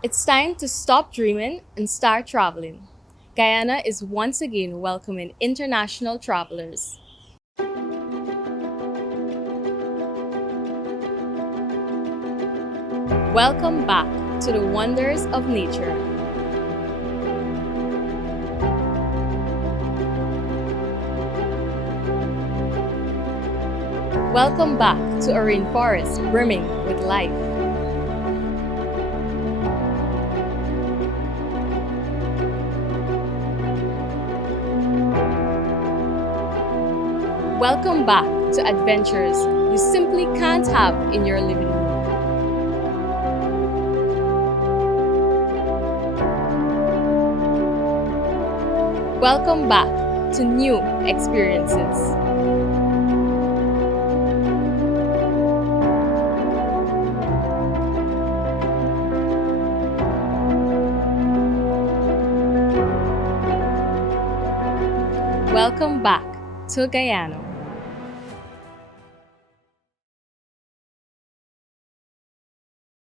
It's time to stop dreaming and start traveling. Guyana is once again welcoming international travelers. Welcome back to the wonders of nature. Welcome back to a rainforest brimming with life. Welcome back to adventures you simply can't have in your living room. Welcome back to new experiences. Welcome back to Guyana.